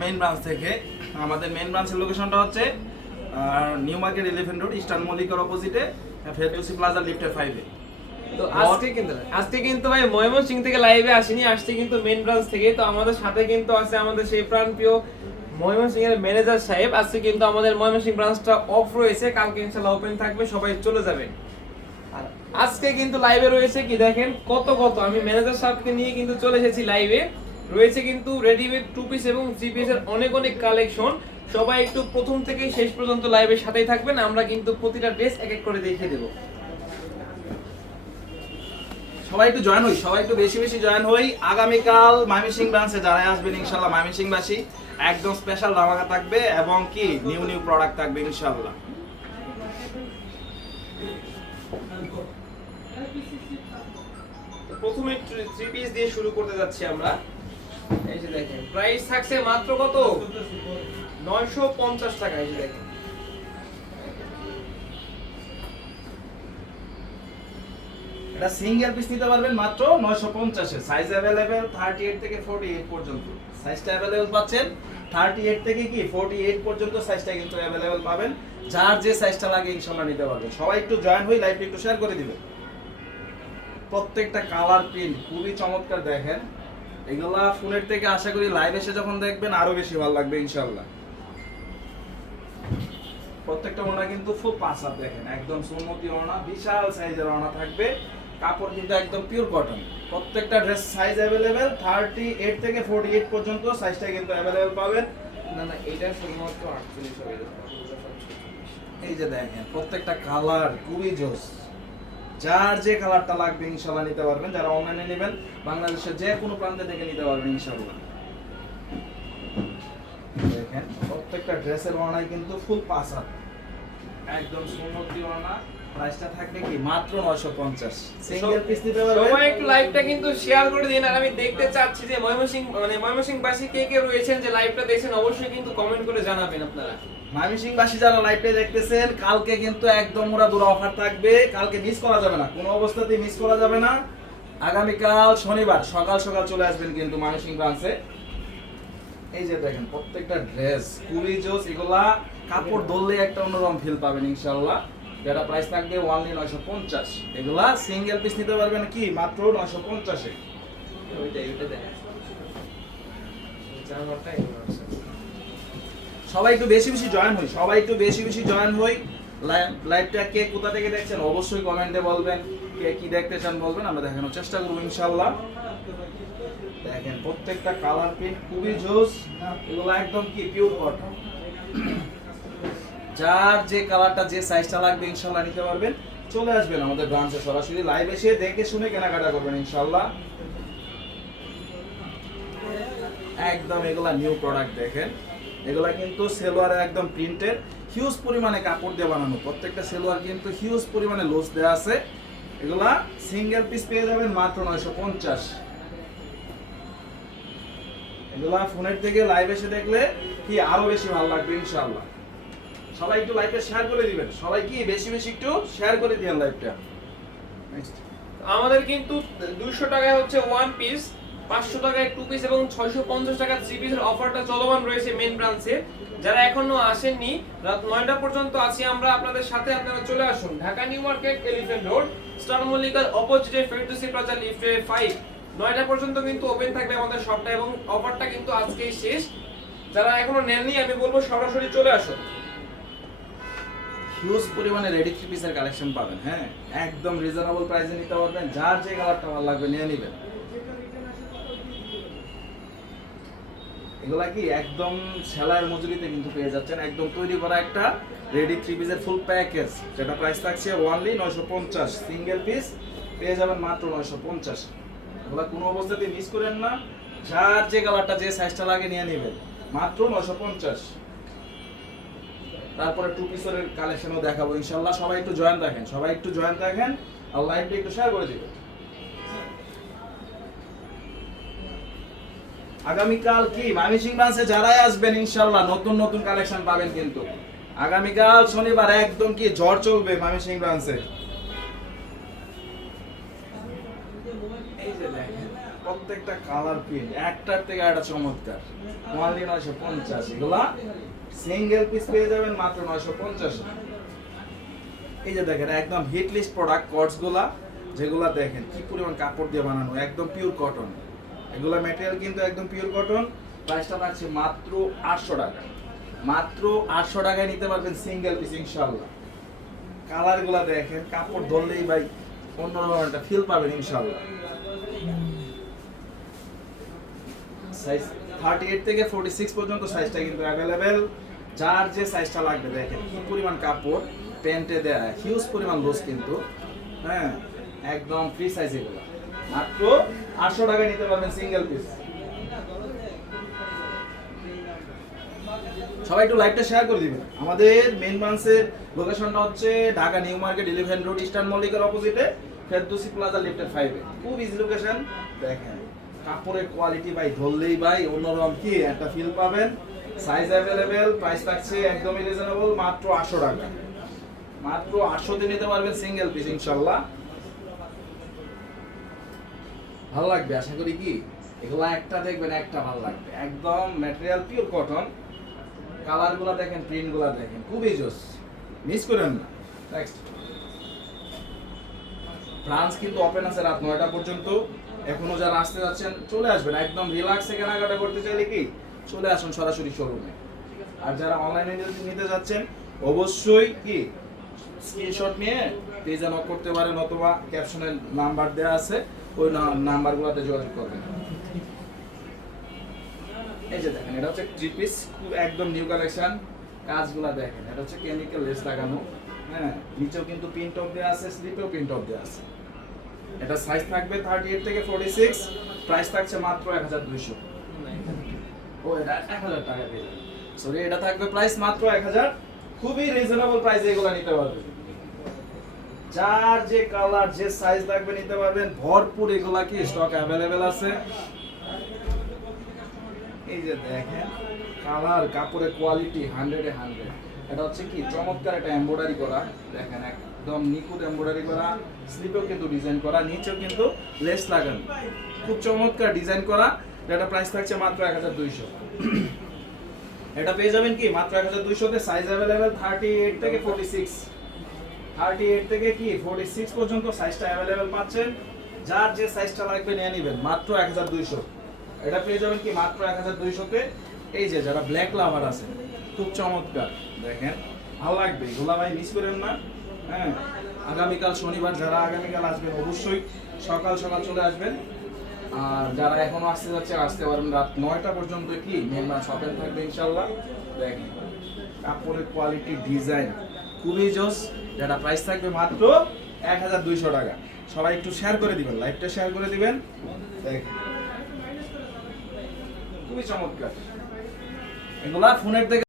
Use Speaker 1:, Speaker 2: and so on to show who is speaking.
Speaker 1: Main branch থেকে। আমাদের main ব্রাঞ্চের লোকেশনটা হচ্ছে New Market Elephant Road Eastern মল্লিকার অপোজিটে ফেরদৌসি প্লাজা লিফটের ফাইভে
Speaker 2: তো আজকে কিন্তু আজকে কিন্তু ভাই ময়মনসিং থেকে লাইভে আসিনি আসছে কিন্তু মেন ব্রাঞ্চ থেকে। তো আমাদের সাথে কিন্তু আছে আমাদের সেই প্রাণপ্রিয় ময়মনসিং এর ম্যানেজার সাহেব। আজকে কিন্তু আমাদের ময়মনসিং ব্রাঞ্চটা অফ রয়েছে। কালকে ইনশাআল্লাহ ওপেন থাকবে সবাই চলে যাবেন আর আজকে কিন্তু লাইভে রয়েছে কি দেখেন কত কত। আমি ম্যানেজার সাহেবকে নিয়ে কিন্তু চলে এসেছি লাইভে রয়েছে কিন্তু রেডিমেড টু পিস এবং থ্রি পিসের অনেক অনেক কালেকশন সবাই একটু প্রথম থেকে শেষ পর্যন্ত লাইভের সাথেই থাকবেন আমরা কিন্তু প্রতিটা ড্রেস এক এক করে দেখিয়ে দেবো।
Speaker 1: সবাই একটু জয়েন হই সবাই একটু বেশি বেশি জয়েন হই। আগামীকাল মাইমিসিং ব্রাঞ্চে যারা আসবেন ইনশাল্লাহ মাইমিসিং বাসী একদম স্পেশাল ধামাকা থাকবে এবং কি নিউ নিউ প্রোডাক্ট থাকবে ইনশাল্লাহ।
Speaker 2: প্রথমে থ্রি পিস দিয়ে শুরু করতে যাচ্ছি আমরা। এই যে প্রাইস থাকছে মাত্র কত? 950 টাকা, এই যে দেখেন।
Speaker 1: এটা সিঙ্গেল পিস নিতে পারবেন মাত্র নয়শো পঞ্চাশে। সাইজ থার্টি এইট থেকে ফোর্টি এইট পর্যন্ত। সাইজটা অ্যাভেলেবেল পাচ্ছেন থার্টি এইট থেকে কি? ফোর্টি এইট পর্যন্ত সাইজটা কিন্তু অ্যাভেলেবেল পাবেন। যার যে সাইজটা লাগে ইনশাল্লাহ নিতে পারবেন। সবাই একটু জয়েন হই লাইভটা একটু শেয়ার করে দিবেন। প্রত্যেকটা কালার প্রিন্ট খুবই চমৎকার দেখেন। এগুলা ফোনের থেকে আশা করি লাইভ এসে যখন দেখবেন আরও বেশি ভালো লাগবে ইনশাল্লাহ প্রত্যেকটা ওড়না কিন্তু ফুল পাঁচ হাত দেখেন একদম সুন্নতি ওড়না বিশাল সাইজের ওড়না থাকবে। কাপড় কিন্তু একদম পিওর কটন প্রত্যেকটা dress size available thirty eight থেকে ফোর্টি এইট পর্যন্ত সাইজটা কিন্তু অ্যাভেলেবেল পাবেন।
Speaker 2: না না এটা শুধুমাত্র 48 হবে
Speaker 1: এই যে দেখেন প্রত্যেকটা কালার খুবই জোস। যার যে কালারটা লাগবে ইনশাল্লাহ নিতে পারবেন। যারা অনলাইনে নেবেন, বাংলাদেশের যে কোনো প্রান্তে থেকে নিতে পারবেন ইনশাল্লাহ দেখেন, প্রত্যেকটা ড্রেসের ওয়ানায় কিন্তু ফুল পাস একদম সুন্নতি ওড়না প্রাইসটা থাকবে কি? মাত্র 950 সিঙ্গেল পিস নিতে
Speaker 2: সবাই একটু লাইভটা কিন্তু শেয়ার করে দিন। আর আমি দেখতে চাচ্ছি যে ময়মনসিং মানে ময়মনসিং বাসী কে কে রয়েছেন যে লাইভটা দেখছেন অবশ্যই কিন্তু কমেন্ট করে জানাবেন আপনারা।
Speaker 1: ময়মনসিংহবাসী যারা লাইভটা দেখতেছেন কালকে কিন্তু একদম ওরা দুরা অফার থাকবে। কালকে মিস করা যাবে না। কোনো অবস্থাতেই মিস করা যাবে না। আগামীকাল শনিবার সকাল সকাল চলে আসবেন কিন্তু ময়মনসিংহ ব্রাঞ্চে এই যে দেখেন প্রত্যেকটা ড্রেস খুবই জোস এগুলা কাপড় ধরলে একটা অন্যরকম ফিল পাবেন ইনশাল্লাহ যেটা প্রাইস থাকবে ওয়ানলি নয়শো পঞ্চাশ। এগুলা সিঙ্গেল পিস নিতে পারবেন কি? মাত্র নয়শো পঞ্চাশে সবাই একটু বেশি বেশি জয়েন হই, সবাই একটু বেশি বেশি জয়েন হই। লাইভটা কে কোথা থেকে দেখছেন অবশ্যই কমেন্টে বলবেন, কে কি দেখতে চান বলবেন, আমরা দেখানোর চেষ্টা করব ইনশাল্লাহ দেখেন, প্রত্যেকটা কালার প্রিন্ট খুবই জোস। এগুলো একদম কি পিওর কটন যার যে কালারটা যে সাইজটা লাগবে, ইনশাল্লাহ নিতে পারবেন। চলে আসবেন আমাদের ব্রাঞ্চে সরাসরি। লাইভ এসে দেখে শুনে কেনাকাটা করবেন, ইনশাল্লাহ। একদম এগুলা নিউ প্রোডাক্ট দেখেন। এগুলা কিন্তু সেলোয়ারে একদম প্রিন্টের হিউজ পরিমাণে কাপড় দিয়ে বানানো। প্রত্যেকটা সেলোয়ার কিন্তু হিউজ পরিমাণে লোস দেওয়া আছে। এগুলা সিঙ্গেল পিস পেয়ে যাবেন মাত্র নয়শো পঞ্চাশ। এগুলা ফোনের থেকে লাইভ এসে দেখলে কি আরও বেশি ভালো লাগবে ইনশাআল্লাহ সবাই একটু লাইভটা শেয়ার করে দিবেন। সবাই কি বেশি বেশি একটু শেয়ার করে দিবেন লাইভটা
Speaker 2: আমাদের কিন্তু দুইশো টাকায় হচ্ছে ওয়ান পিস পাঁচশো টাকায় টু পিস এবং ছয়শো পঞ্চাশ টাকা থ্রি পিসের অফারটা চলমান রয়েছে মেন ব্রাঞ্চে যারা এখনও আসেননি রাত নয়টা পর্যন্ত আছি আমরা আপনাদের সাথে আপনারা চলে আসুন। Dhaka New Market Elephant Road star মল্লিকার অপোজিটে ফেরদৌসি প্লাজা লিফটে ফাইভ নয়টা পর্যন্ত কিন্তু ওপেন থাকবে আমাদের শপটা এবং অফারটা কিন্তু আজকেই শেষ। যারা এখনও নেননি আমি বলব সরাসরি চলে আসুন।
Speaker 1: হিউজ পরিমাণে রেডি থ্রি পিসের কালেকশন পাবেন হ্যাঁ? একদম রিজনেবল প্রাইসে নিতে পারবেন, যার যে কালারটা ভালো লাগবে নিয়ে নেবেন। এগুলা কি একদম সেলাইয়ের মজুরিতে কিন্তু পেয়ে যাচ্ছেন, একদম তৈরি করা একটা রেডি থ্রি পিসের ফুল প্যাকেজ যেটা প্রাইস থাকছে ওয়ানলি নয়শো পঞ্চাশ সিঙ্গেল পিস পেয়ে যাবেন মাত্র নয়শো পঞ্চাশ। এগুলা কোনো অবস্থাতে মিস করেন না, যার যে কালারটা যে সাইজটা লাগে নিয়ে নেবেন, মাত্র নয়শো পঞ্চাশ। তারপরে টু পিসের কালেকশনও দেখাবো ইনশাল্লাহ সবাই একটু জয়েন রাখেন সবাই একটু জয়েন রাখেন আর লাইভটা একটু শেয়ার করে দিবেন। আগামীকাল কি? মামিসিং ব্রাঞ্চে যারাই আসবেন ইনশাল্লাহ নতুন নতুন কালেকশন পাবেন কিন্তু। আগামীকাল শনিবার একদম কি ঝড় চলবে মামিসিং ব্রাঞ্চে?
Speaker 2: এই যে দেখেন।
Speaker 1: প্রত্যেকটা কালার প্রিন্ট একটার থেকে একটা চমৎকার। ওয়ানলি নয়শো পঞ্চাশ, এগুলা সিঙ্গেল পিস পেয়ে যাবেন মাত্র নয়শো পঞ্চাশ এই যে দেখেন, একদম হিট লিস্ট প্রোডাক্ট কটসগুলা, যেগুলা দেখেন কি পরিমাণ কাপড় দিয়ে বানানো, একদম পিওর কটন এগুলা ম্যাটেরিয়াল কিন্তু একদম পিওর কটন প্রাইসটা থাকছে মাত্র আটশো টাকা। মাত্র আটশো টাকায় নিতে পারবেন সিঙ্গেল পিস ইনশাল্লাহ কালারগুলা দেখেন, কাপড় ধরলেই ভাই অন্যরকম একটা ফিল পাবেন ইনশাল্লাহ সাইজ থার্টি এইট থেকে ফোর্টি সিক্স পর্যন্ত সাইজটা কিন্তু অ্যাভেলেবেল যার যে সাইজটা লাগবে, দেখেন কি পরিমাণ কাপড়, প্যান্টে দেয়া হিউজ পরিমাণ লোস কিন্তু। হ্যাঁ একদম ফ্রি সাইজ এগুলো। মাত্র আটশো টাকায় নিতে পারবেন সিঙ্গেল পিস সবাই একটু লাইভটা শেয়ার করে দিবেন। আমাদের মেন ব্রাঞ্চের লোকেশনটা হচ্ছে Dhaka new market eleven road eastern মল্লিকের অপোজিটে ফেরদৌসি প্লাজা লিফটের ফাইভে খুব ইজি লোকেশন দেখেন। কাপড়ের কোয়ালিটি ভাই, ধরলেই ভাই, অন্যরকম কি? একটা ফিল পাবেন। সাইজ অ্যাভেলেবেল প্রাইস থাকছে একদমই রিজনেবল মাত্র আটশো টাকা। মাত্র আটশোতে নিতে পারবেন সিঙ্গেল পিস ইনশাল্লাহ। ভালো লাগবে, আশা করি কি? এগুলা একটা দেখবেন, একটা ভালো লাগবে। একদম ম্যাটেরিয়াল পিওর কটন কালারগুলা দেখেন প্রিন্টগুলা দেখেন, খুবই জোস। মিস করেন না। নেক্সট ব্রাঞ্চ কিন্তু ওপেন আছে রাত নয়টা পর্যন্ত। এখনও যারা আসতে যাচ্ছেন, চলে আসবেন। একদম রিল্যাক্সে কেনাকাটা করতে চাইলে কি? চলে আসুন সরাসরি শোরুমে আর যারা অনলাইনে নিতে যাচ্ছেন, অবশ্যই কি? স্ক্রিনশট নিয়ে পেজে নক করতে পারেন অথবা ক্যাপশনে নাম্বার দেওয়া আছে, ওই নাম্বারগুলোতে যোগাযোগ করবেন। এই যে দেখেন, এটা হচ্ছে থ্রি পিস খুব একদম নিউ কালেকশন কাজগুলা দেখেন, এটা হচ্ছে কেমিক্যাল লেস লাগানো। হ্যাঁ নিচেও কিন্তু প্রিন্ট অফ দেওয়া আছে স্লিপেও প্রিন্ট অফ দেওয়া আছে। এটা সাইজ থাকবে থার্টি এইট থেকে ফোর্টি সিক্স প্রাইস থাকছে মাত্র এক হাজার দুইশো। ও, এটা এক হাজার টাকা দিয়ে। সরি এটা থাকবে প্রাইস মাত্র এক হাজার। খুবই রিজনেবল প্রাইসে এগুলো নিতে পারবেন। যার যে কালার যে সাইজ লাগবে নিতে পারবেন। ভরপুর এগুলা কি স্টক অ্যাভেলেবেল আছে? এই যে দেখেন কালার কাপড়ের কোয়ালিটি হান্ড্রেডে হান্ড্রেড এটা হচ্ছে কি, চমৎকার একটা এমব্রয়ডারি করা। দেখেন, একদম নিখুঁত এমব্রয়ডারি করা, স্লিপেও কিন্তু ডিজাইন করা, নিচেও কিন্তু লেস লাগানো। খুব চমৎকার ডিজাইন করা এটা প্রাইস থাকছে মাত্র এক হাজার দুইশো। এটা পেয়ে যাবেন কি, মাত্র এক হাজার দুইশোতে সাইজ অ্যাভেলেবেল থার্টি এইট থেকে ফোর্টি সিক্স থার্টি এইট থেকে কি ফোর্টি সিক্স পর্যন্ত সাইজটা অ্যাভেলেবেল পাচ্ছেন। যার যে সাইজটা লাগবে নিয়ে নেবেন, মাত্র এক হাজার দুইশো। এটা পেয়ে যাবেন কি, মাত্র এক হাজার দুইশোতে এই যে যারা ব্ল্যাক লাভার আছে, খুব চমৎকার। দেখেন, ভালো লাগবে। এগুলা ভাই মিস করেন না। হ্যাঁ আগামীকাল শনিবার যারা আগামীকাল আসবেন, অবশ্যই সকাল সকাল চলে আসবেন। আর যারা এখনও আসতে যাচ্ছে, আসতে পারবেন রাত নয়টা পর্যন্ত কি? মাছ ওপেন থাকবে ইনশাল্লাহ। দেখেন, কাপড়ের কোয়ালিটি ডিজাইন খুবই জোস। যেটা প্রাইস থাকবে মাত্র এক হাজার দুইশো টাকা। সবাই একটু শেয়ার করে দিবেন লাইভটা শেয়ার করে দিবেন। দেখেন, খুবই চমৎকার। এগুলা ফোনের থেকে